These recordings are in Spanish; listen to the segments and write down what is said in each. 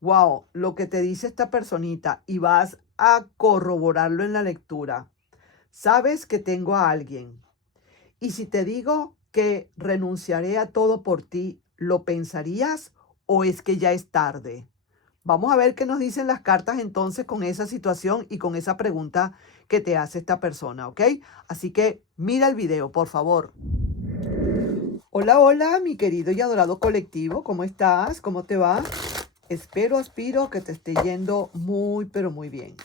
Wow, lo que te dice esta personita y vas a corroborarlo en la lectura. Sabes que tengo a alguien. Y si te digo que renunciaré a todo por ti, ¿lo pensarías o es que ya es tarde? Vamos a ver qué nos dicen las cartas entonces con esa situación y con esa pregunta que te hace esta persona, ¿ok? Así que mira el video, por favor. Hola, hola, mi querido y adorado colectivo, ¿cómo estás? ¿Cómo te va? Espero, aspiro que te esté yendo muy, pero muy bien.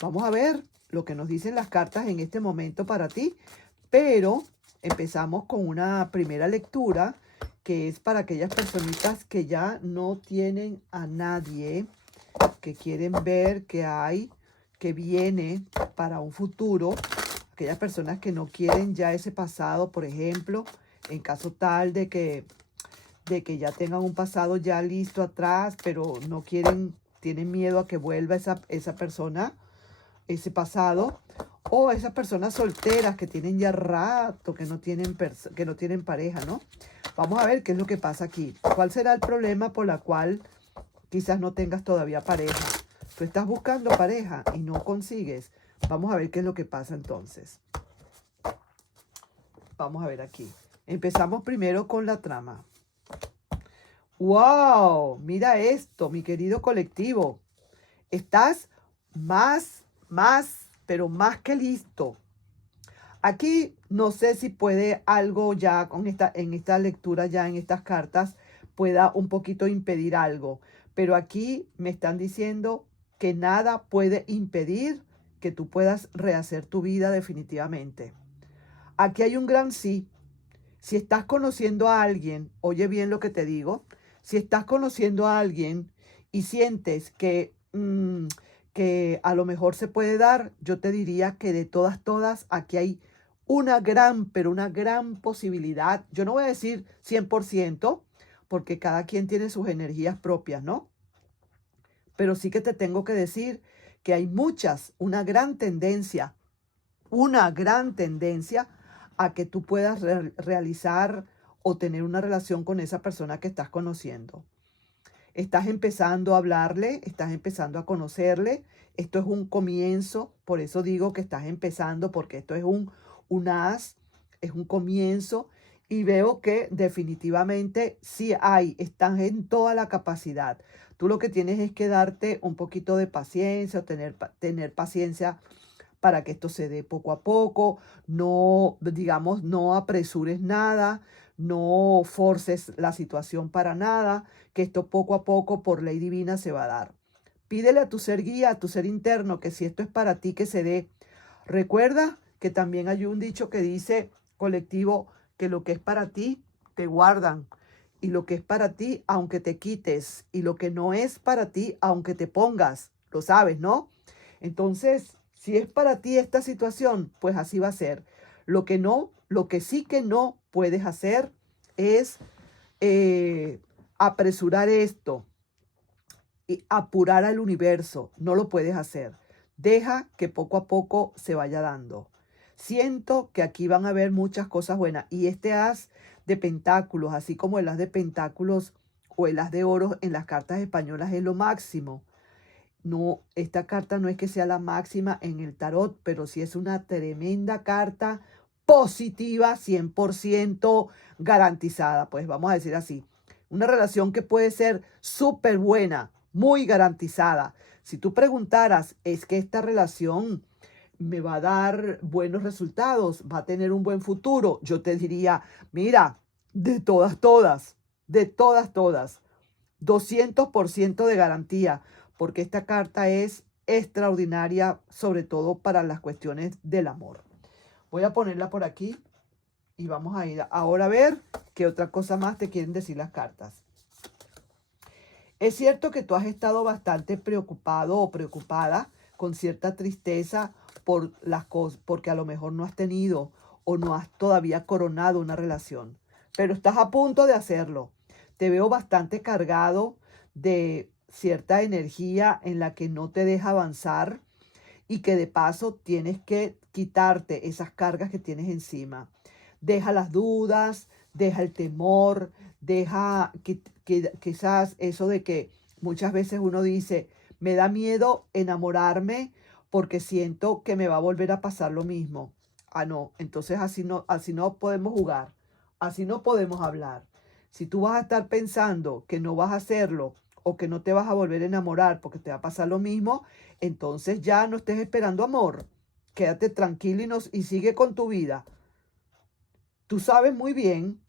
Vamos a ver lo que nos dicen las cartas en este momento para ti, pero empezamos con una primera lectura que es para aquellas personitas que ya no tienen a nadie, que quieren ver qué hay, que viene para un futuro, aquellas personas que no quieren ya ese pasado, por ejemplo, en caso tal de que ya tengan un pasado ya listo atrás, pero no quieren, tienen miedo a que vuelva esa persona, ese pasado, o esas personas solteras que tienen ya rato, que no tienen pareja, ¿no? Vamos a ver qué es lo que pasa aquí. ¿Cuál será el problema por la cual quizás no tengas todavía pareja? Tú estás buscando pareja y no consigues. Vamos a ver qué es lo que pasa entonces. Vamos a ver aquí. Empezamos primero con la trama. ¡Wow! Mira esto, mi querido colectivo. Estás pero más que listo. Aquí no sé si puede algo ya en esta lectura, ya en estas cartas, pueda un poquito impedir algo. Pero aquí me están diciendo que nada puede impedir que tú puedas rehacer tu vida definitivamente. Aquí hay un gran sí. Si estás conociendo a alguien, oye bien lo que te digo, si estás conociendo a alguien y sientes que a lo mejor se puede dar, yo te diría que de todas, aquí hay una gran, pero una gran posibilidad. Yo no voy a decir 100%, porque cada quien tiene sus energías propias, ¿no? Pero sí que te tengo que decir que hay una gran tendencia a que tú puedas realizar o tener una relación con esa persona que estás conociendo. Estás empezando a hablarle, estás empezando a conocerle. Esto es un comienzo, por eso digo que estás empezando, porque esto es un as, es un comienzo. Y veo que definitivamente sí hay, están en toda la capacidad. Tú lo que tienes es que darte un poquito de paciencia, o tener paciencia para que esto se dé poco a poco, no, digamos, no apresures nada, no forces la situación para nada, que esto poco a poco por ley divina se va a dar. Pídele a tu ser guía, a tu ser interno, que si esto es para ti, que se dé. Recuerda que también hay un dicho que dice, colectivo, que lo que es para ti, te guardan. Y lo que es para ti, aunque te quites. Y lo que no es para ti, aunque te pongas. Lo sabes, ¿no? Entonces, si es para ti esta situación, pues así va a ser. Lo que no, lo que sí que no puedes hacer es eh, apresurar esto y apurar al universo. No lo puedes hacer. Deja que poco a poco se vaya dando. Siento que aquí van a haber muchas cosas buenas. Y este as de pentáculos, así como el as de pentáculos o el as de oro en las cartas españolas, es lo máximo. No, esta carta no es que sea la máxima en el tarot, pero sí es una tremenda carta positiva, 100% garantizada. Pues vamos a decir así, una relación que puede ser súper buena, muy garantizada. Si tú preguntaras, ¿es que esta relación me va a dar buenos resultados, va a tener un buen futuro? Yo te diría, mira, de todas, 200% de garantía, porque esta carta es extraordinaria, sobre todo para las cuestiones del amor. Voy a ponerla por aquí y vamos a ir ahora a ver qué otra cosa más te quieren decir las cartas. Es cierto que tú has estado bastante preocupado o preocupada, con cierta tristeza por las cosas, porque a lo mejor no has tenido o no has todavía coronado una relación, pero estás a punto de hacerlo. Te veo bastante cargado de cierta energía en la que no te deja avanzar y que de paso tienes que quitarte esas cargas que tienes encima. Deja las dudas, deja el temor, deja quizás eso de que Muchas veces uno dice, me da miedo enamorarme porque siento que me va a volver a pasar lo mismo. Ah, no, entonces así no podemos jugar, así no podemos hablar. Si tú vas a estar pensando que no vas a hacerlo o que no te vas a volver a enamorar porque te va a pasar lo mismo, entonces ya no estés esperando amor. Quédate tranquilo y sigue con tu vida. Tú sabes muy bien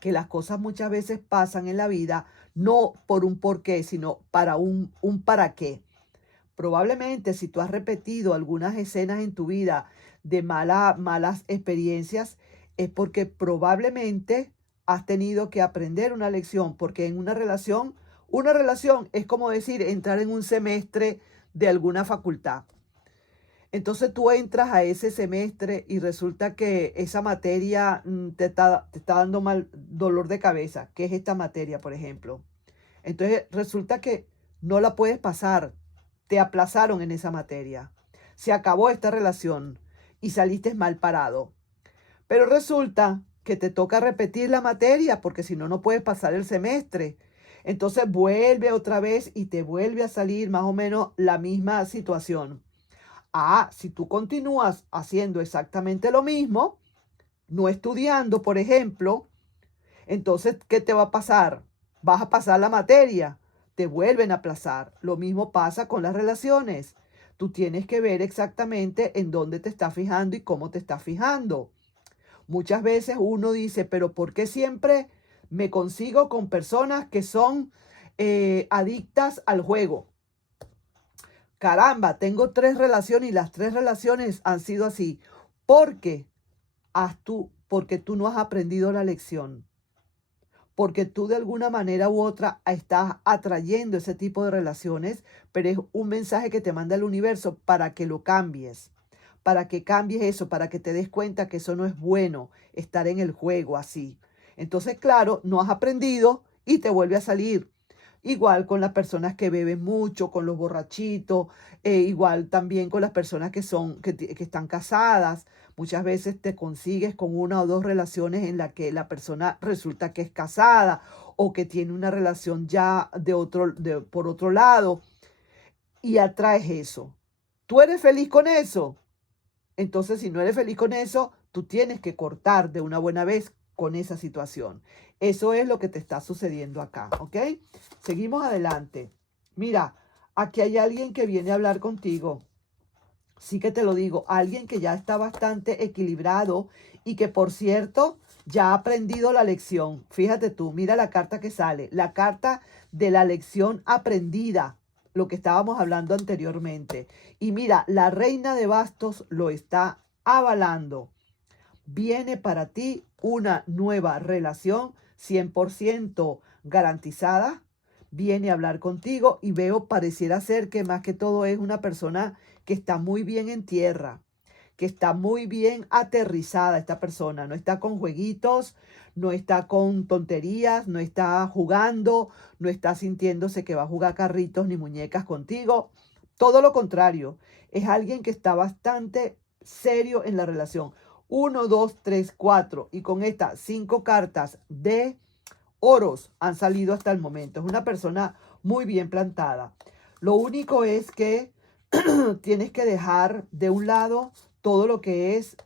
que las cosas muchas veces pasan en la vida no por un porqué, sino para un para qué. Probablemente si tú has repetido algunas escenas en tu vida de malas experiencias, es porque probablemente has tenido que aprender una lección, porque en una relación es como decir entrar en un semestre de alguna facultad. Entonces tú entras a ese semestre y resulta que esa materia te está dando mal dolor de cabeza, que es esta materia, por ejemplo. Entonces resulta que no la puedes pasar, te aplazaron en esa materia, se acabó esta relación y saliste mal parado. Pero resulta que te toca repetir la materia porque si no, no puedes pasar el semestre. Entonces vuelve otra vez y te vuelve a salir más o menos la misma situación. Ah, si tú continúas haciendo exactamente lo mismo, no estudiando, por ejemplo, entonces, ¿qué te va a pasar? Vas a pasar la materia, te vuelven a aplazar. Lo mismo pasa con las relaciones. Tú tienes que ver exactamente en dónde te estás fijando y cómo te estás fijando. Muchas veces uno dice, pero ¿por qué siempre me consigo con personas que son adictas al juego? Caramba, tengo 3 relaciones y las 3 relaciones han sido así. ¿Por qué? Porque tú no has aprendido la lección. Porque tú de alguna manera u otra estás atrayendo ese tipo de relaciones, pero es un mensaje que te manda el universo para que lo cambies, para que cambies eso, para que te des cuenta que eso no es bueno, estar en el juego así. Entonces, claro, no has aprendido y te vuelve a salir. Igual con las personas que beben mucho, con los borrachitos, igual también con las personas que están casadas. Muchas veces te consigues con 1 o 2 relaciones en la que la persona resulta que es casada o que tiene una relación ya por otro lado y atraes eso. ¿Tú eres feliz con eso? Entonces, si no eres feliz con eso, tú tienes que cortar de una buena vez con esa situación. Eso es lo que te está sucediendo acá, ¿ok? Seguimos adelante. Mira, aquí hay alguien que viene a hablar contigo. Sí que te lo digo, alguien que ya está bastante equilibrado y que, por cierto, ya ha aprendido la lección. Fíjate tú, mira la carta que sale, la carta de la lección aprendida, lo que estábamos hablando anteriormente. Y mira, la reina de bastos lo está avalando. Viene para ti una nueva relación 100% garantizada. Viene a hablar contigo y veo, pareciera ser que más que todo es una persona que está muy bien en tierra, que está muy bien aterrizada esta persona. No está con jueguitos, no está con tonterías, no está jugando, no está sintiéndose que va a jugar carritos ni muñecas contigo. Todo lo contrario, es alguien que está bastante serio en la relación. 1, 2, 3, 4. Y con estas 5 cartas de oros han salido hasta el momento. Es una persona muy bien plantada. Lo único es que tienes que dejar de un lado todo lo que es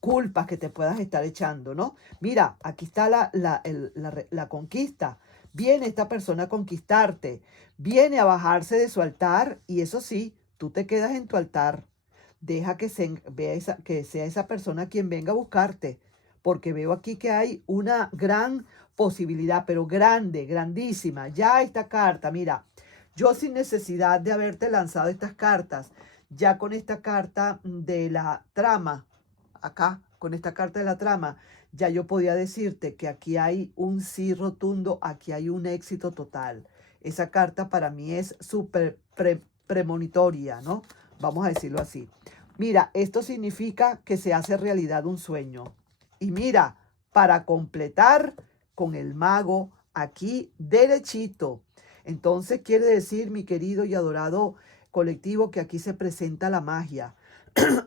culpas que te puedas estar echando, ¿no? Mira, aquí está la conquista. Viene esta persona a conquistarte, viene a bajarse de su altar y eso sí, tú te quedas en tu altar. Deja que sea esa persona quien venga a buscarte, porque veo aquí que hay una gran posibilidad, pero grande, grandísima. Ya esta carta, mira, yo sin necesidad de haberte lanzado estas cartas, ya con esta carta de la trama, acá, con esta carta de la trama, ya yo podía decirte que aquí hay un sí rotundo, aquí hay un éxito total. Esa carta para mí es súper premonitoria, ¿no? Vamos a decirlo así. Mira, esto significa que se hace realidad un sueño. Y mira, para completar con el mago aquí derechito. Entonces quiere decir, mi querido y adorado colectivo, que aquí se presenta la magia.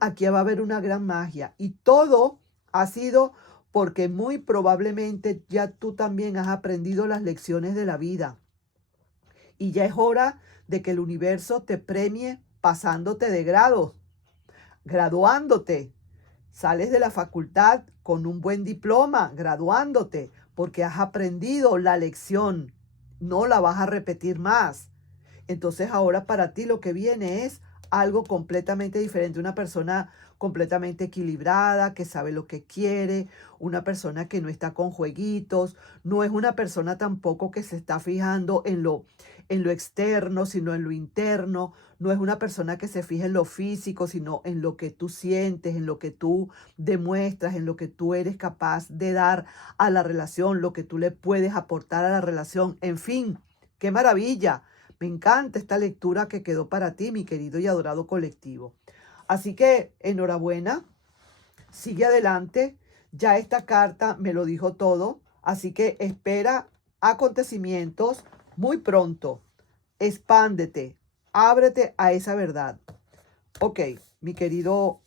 Aquí va a haber una gran magia. Y todo ha sido porque muy probablemente ya tú también has aprendido las lecciones de la vida. Y ya es hora de que el universo te premie pasándote de grado, graduándote. Sales de la facultad con un buen diploma, graduándote, porque has aprendido la lección. No la vas a repetir más. Entonces ahora para ti lo que viene es algo completamente diferente, una persona completamente equilibrada, que sabe lo que quiere, una persona que no está con jueguitos, no es una persona tampoco que se está fijando en lo externo, sino en lo interno, no es una persona que se fija en lo físico, sino en lo que tú sientes, en lo que tú demuestras, en lo que tú eres capaz de dar a la relación, lo que tú le puedes aportar a la relación, en fin, qué maravilla. Me encanta esta lectura que quedó para ti, mi querido y adorado colectivo. Así que enhorabuena, sigue adelante. Ya esta carta me lo dijo todo, así que espera acontecimientos muy pronto. Expándete, ábrete a esa verdad. Ok, mi querido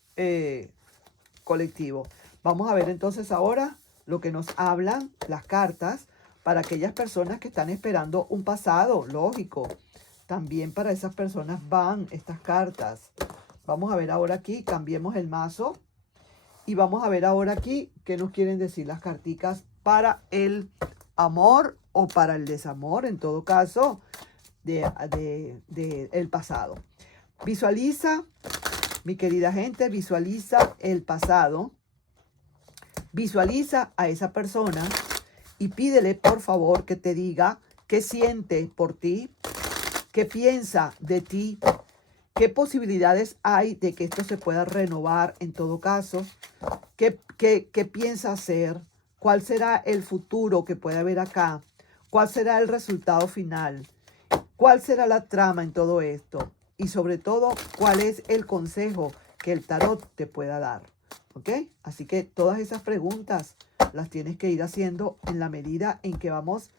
colectivo. Vamos a ver entonces ahora lo que nos hablan las cartas para aquellas personas que están esperando un pasado, lógico. También para esas personas van estas cartas. Vamos a ver ahora aquí, cambiemos el mazo. Y vamos a ver ahora aquí qué nos quieren decir las carticas para el amor o para el desamor, en todo caso, el pasado. Visualiza, mi querida gente, visualiza el pasado. Visualiza a esa persona y pídele, por favor, que te diga qué siente por ti, qué piensa de ti, qué posibilidades hay de que esto se pueda renovar en todo caso, qué piensa hacer, cuál será el futuro que puede haber acá, cuál será el resultado final, cuál será la trama en todo esto y sobre todo cuál es el consejo que el tarot te pueda dar. ¿Ok? Así que todas esas preguntas las tienes que ir haciendo en la medida en que vamos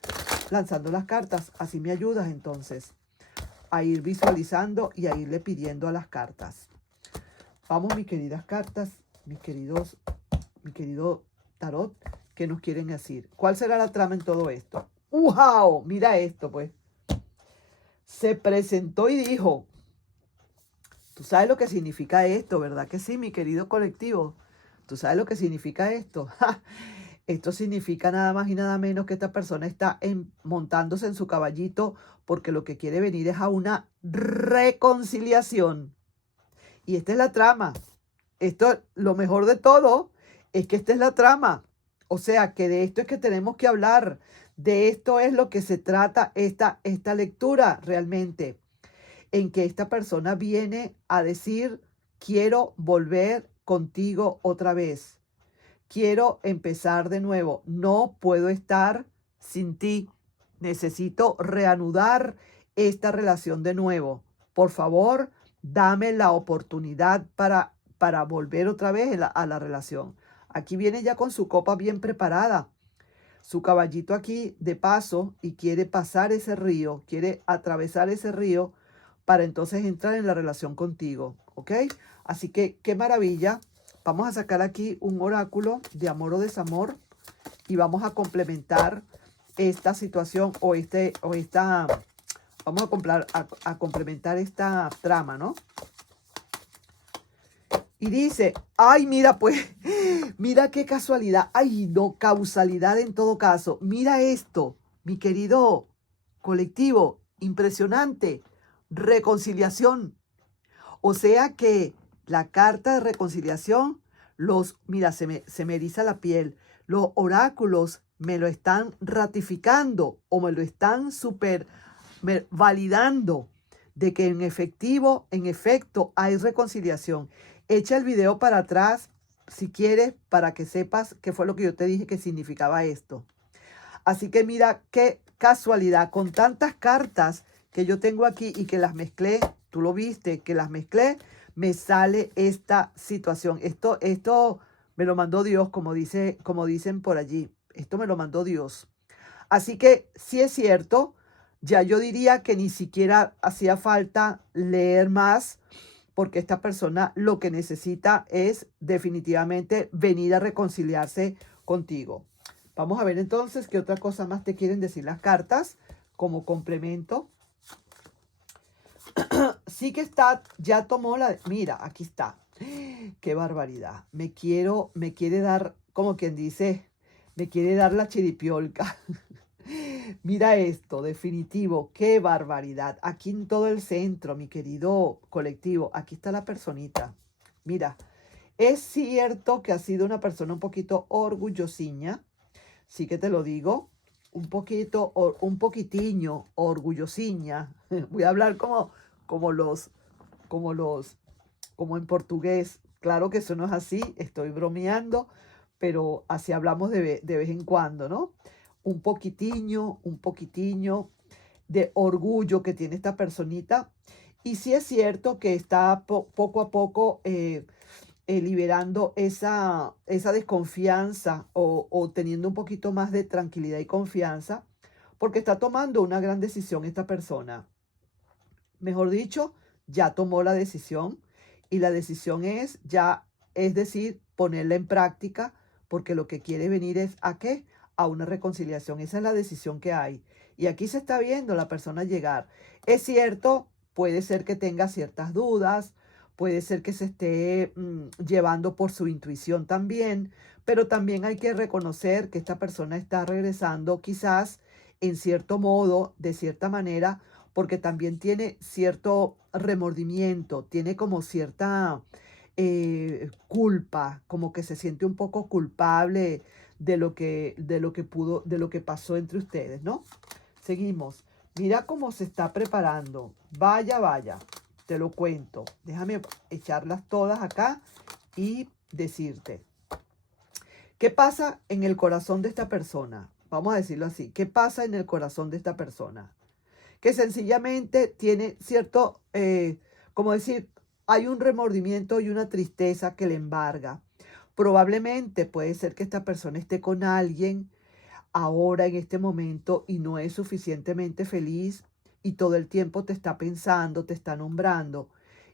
lanzando las cartas. Así me ayudas entonces a ir visualizando y a irle pidiendo a las cartas. Vamos, mis queridas cartas, mi querido tarot, ¿qué nos quieren decir? ¿Cuál será la trama en todo esto? ¡Wow! Mira esto, pues. Se presentó y dijo, tú sabes lo que significa esto, ¿verdad que sí, mi querido colectivo? ¿Tú sabes lo que significa esto? Esto significa nada más y nada menos que esta persona está montándose en su caballito porque lo que quiere venir es a una reconciliación. Y esta es la trama. Esto, lo mejor de todo, es que esta es la trama. O sea, que de esto es que tenemos que hablar. De esto es lo que se trata esta lectura realmente. En que esta persona viene a decir, quiero volver contigo otra vez. Quiero empezar de nuevo. No puedo estar sin ti. Necesito reanudar esta relación de nuevo. Por favor, dame la oportunidad para volver otra vez a la relación. Aquí viene ya con su copa bien preparada. Su caballito aquí de paso y quiere pasar ese río, quiere atravesar ese río para entonces entrar en la relación contigo. ¿Ok? Así que qué maravilla. Vamos a sacar aquí un oráculo de amor o desamor y vamos a complementar esta situación vamos a complementar esta trama, ¿no? Y dice, ay, mira pues, mira qué casualidad, ay, no, causalidad en todo caso. Mira esto, mi querido colectivo, impresionante, reconciliación. O sea que la carta de reconciliación, mira, se me eriza la piel. Los oráculos me lo están ratificando o me lo están validando de que en efecto, hay reconciliación. Echa el video para atrás si quieres para que sepas qué fue lo que yo te dije que significaba esto. Así que mira qué casualidad, con tantas cartas que yo tengo aquí y que las mezclé, tú lo viste, que las mezclé, me sale esta situación. Esto me lo mandó Dios, como dicen por allí. Esto me lo mandó Dios. Así que sí es cierto, ya yo diría que ni siquiera hacía falta leer más, porque esta persona lo que necesita es definitivamente venir a reconciliarse contigo. Vamos a ver entonces qué otra cosa más te quieren decir las cartas como complemento Sí que está, ya tomó la, mira, aquí está. Qué barbaridad. Me quiere dar, como quien dice, me quiere dar la chiripiolca. Mira esto, definitivo, qué barbaridad. Aquí en todo el centro, mi querido colectivo, aquí está la personita. Mira, es cierto que ha sido una persona un poquito orgullosiña, sí que te lo digo, un poquito, un poquitiño orgullosiña. Voy a hablar como los, como los, como en portugués. Claro que eso no es así, estoy bromeando, pero así hablamos de vez en cuando, ¿no? Un poquitiño de orgullo que tiene esta personita. Y sí es cierto que está poco a poco liberando esa desconfianza o teniendo un poquito más de tranquilidad y confianza, porque está tomando una gran decisión esta persona. Mejor dicho, ya tomó la decisión y la decisión es ya, es decir, ponerla en práctica, porque lo que quiere venir es ¿a qué? A una reconciliación. Esa es la decisión que hay. Y aquí se está viendo la persona llegar. Es cierto, puede ser que tenga ciertas dudas, puede ser que se esté llevando por su intuición también, pero también hay que reconocer que esta persona está regresando quizás en cierto modo, de cierta manera, porque también tiene cierto remordimiento, tiene como cierta culpa, como que se siente un poco culpable de lo que pasó entre ustedes, ¿no? Seguimos. Mira cómo se está preparando. Vaya, vaya, te lo cuento. Déjame echarlas todas acá y decirte. ¿Qué pasa en el corazón de esta persona? Vamos a decirlo así. ¿Qué pasa en el corazón de esta persona? Que sencillamente tiene cierto, como decir, hay un remordimiento y una tristeza que le embarga. Probablemente puede ser que esta persona esté con alguien ahora en este momento y no es suficientemente feliz y todo el tiempo te está pensando, te está nombrando.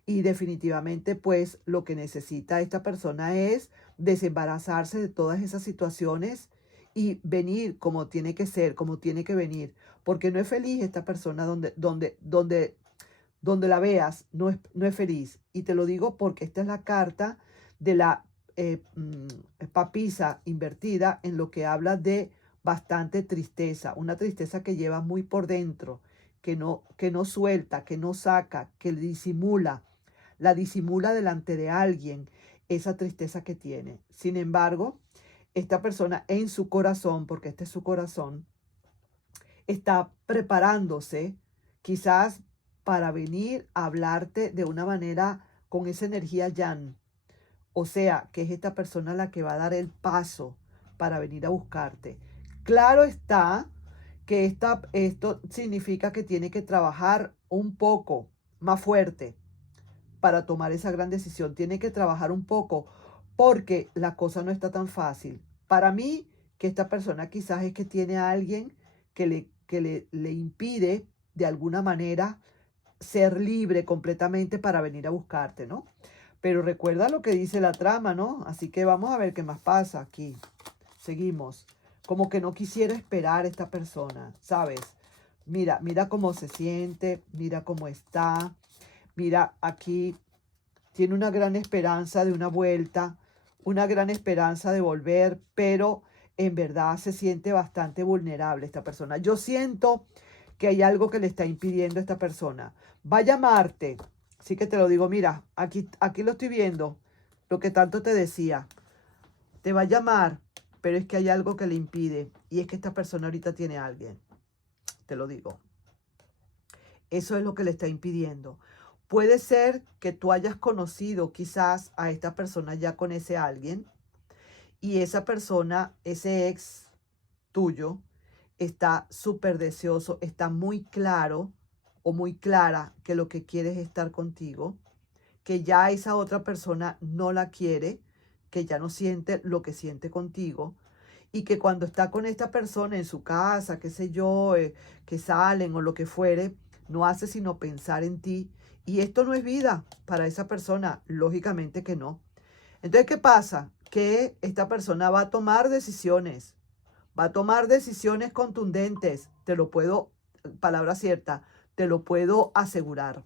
Y definitivamente pues lo que necesita esta persona es desembarazarse de todas esas situaciones y venir como tiene que ser, como tiene que venir, porque no es feliz esta persona donde la veas, no es feliz. Y te lo digo porque esta es la carta de la papisa invertida, en lo que habla de bastante tristeza, una tristeza que lleva muy por dentro, que no suelta, que no saca, que disimula, la disimula delante de alguien, esa tristeza que tiene. Sin embargo, esta persona en su corazón, porque este es su corazón, está preparándose quizás para venir a hablarte de una manera con esa energía yang. O sea, que es esta persona la que va a dar el paso para venir a buscarte. Claro está que esto significa que tiene que trabajar un poco más fuerte para tomar esa gran decisión. Tiene que trabajar un poco porque la cosa no está tan fácil. Para mí, que esta persona quizás es que tiene a alguien le impide de alguna manera ser libre completamente para venir a buscarte, ¿no? Pero recuerda lo que dice la trama, ¿no? Así que vamos a ver qué más pasa aquí. Seguimos. Como que no quisiera esperar esta persona, ¿sabes? Mira, mira cómo se siente, mira cómo está. Mira, aquí tiene una gran esperanza de una vuelta, una gran esperanza de volver, pero en verdad se siente bastante vulnerable esta persona. Yo siento que hay algo que le está impidiendo a esta persona. Va a llamarte, sí que te lo digo, mira, aquí lo estoy viendo, lo que tanto te decía. Te va a llamar, pero es que hay algo que le impide, y es que esta persona ahorita tiene a alguien, te lo digo. Eso es lo que le está impidiendo. Puede ser que tú hayas conocido quizás a esta persona ya con ese alguien y esa persona, ese ex tuyo, está súper deseoso, está muy claro o muy clara que lo que quiere es estar contigo, que ya esa otra persona no la quiere, que ya no siente lo que siente contigo y que cuando está con esta persona en su casa, qué sé yo, que salen o lo que fuere, no hace sino pensar en ti. Y esto no es vida para esa persona, lógicamente que no. Entonces, ¿qué pasa? Que esta persona va a tomar decisiones contundentes, te lo puedo, palabra cierta, te lo puedo asegurar.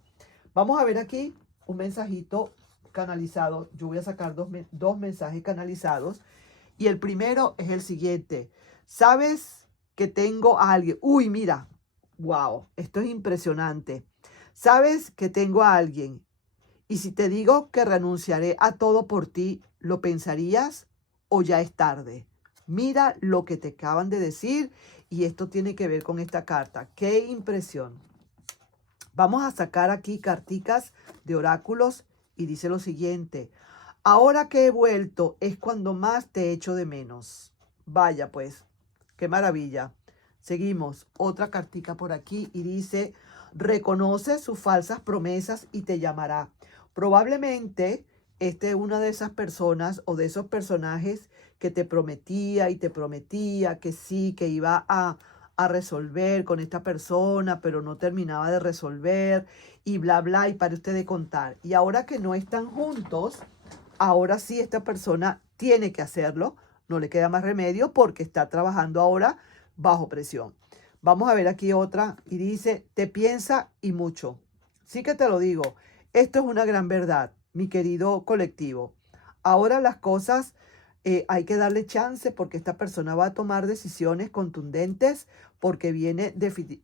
Vamos a ver aquí un mensajito canalizado. Yo voy a sacar dos mensajes canalizados. Y el primero es el siguiente. ¿Sabes que tengo a alguien? Uy, mira. Wow, esto es impresionante. ¿Sabes que tengo a alguien? Y si te digo que renunciaré a todo por ti, ¿lo pensarías o ya es tarde? Mira lo que te acaban de decir y esto tiene que ver con esta carta. ¡Qué impresión! Vamos a sacar aquí carticas de oráculos y dice lo siguiente. Ahora que he vuelto es cuando más te echo de menos. Vaya pues, qué maravilla. Seguimos, otra cartica por aquí y dice, reconoce sus falsas promesas y te llamará. Probablemente este es una de esas personas o de esos personajes que te prometía y te prometía que sí, que iba a resolver con esta persona, pero no terminaba de resolver y bla, bla, y para usted de contar. Y ahora que no están juntos, ahora sí esta persona tiene que hacerlo, no le queda más remedio porque está trabajando ahora bajo presión. Vamos a ver aquí otra y dice, te piensa y mucho. Sí que te lo digo, esto es una gran verdad, mi querido colectivo. Ahora las cosas hay que darle chance porque esta persona va a tomar decisiones contundentes porque viene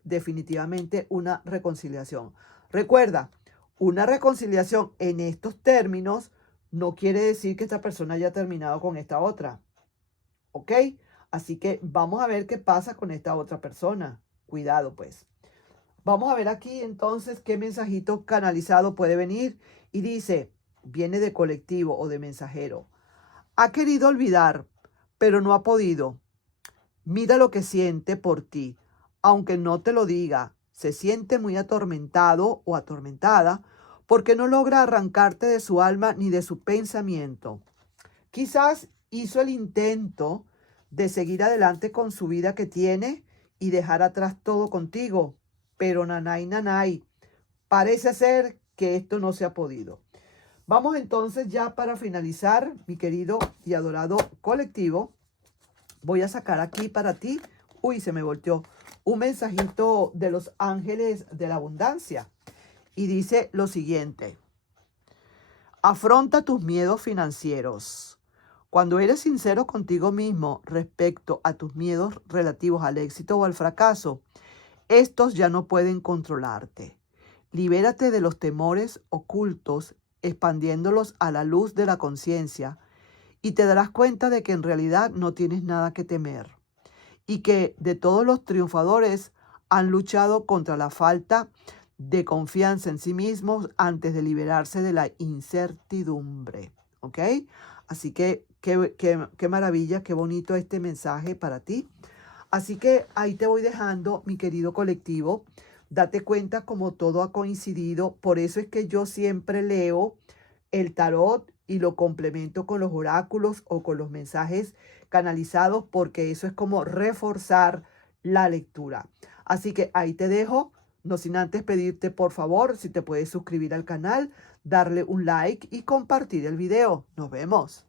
definitivamente una reconciliación. Recuerda, una reconciliación en estos términos no quiere decir que esta persona haya terminado con esta otra. ¿Ok? Así que vamos a ver qué pasa con esta otra persona. Cuidado, pues. Vamos a ver aquí entonces qué mensajito canalizado puede venir. Y dice, viene de colectivo o de mensajero. Ha querido olvidar, pero no ha podido. Mira lo que siente por ti, aunque no te lo diga. Se siente muy atormentado o atormentada porque no logra arrancarte de su alma ni de su pensamiento. Quizás hizo el intento de seguir adelante con su vida que tiene y dejar atrás todo contigo, pero nanay, nanay, parece ser que esto no se ha podido. Vamos entonces ya para finalizar, mi querido y adorado colectivo. Voy a sacar aquí para ti, uy, se me volteó, un mensajito de los ángeles de la abundancia. Y dice lo siguiente. Afronta tus miedos financieros. Cuando eres sincero contigo mismo respecto a tus miedos relativos al éxito o al fracaso, estos ya no pueden controlarte. Libérate de los temores ocultos, expandiéndolos a la luz de la conciencia, y te darás cuenta de que en realidad no tienes nada que temer, y que de todos los triunfadores han luchado contra la falta de confianza en sí mismos antes de liberarse de la incertidumbre. ¿Ok? Así que qué maravilla, qué bonito este mensaje para ti. Así que ahí te voy dejando, mi querido colectivo. Date cuenta como todo ha coincidido. Por eso es que yo siempre leo el tarot y lo complemento con los oráculos o con los mensajes canalizados, porque eso es como reforzar la lectura. Así que ahí te dejo, no sin antes pedirte por favor si te puedes suscribir al canal, darle un like y compartir el video. Nos vemos.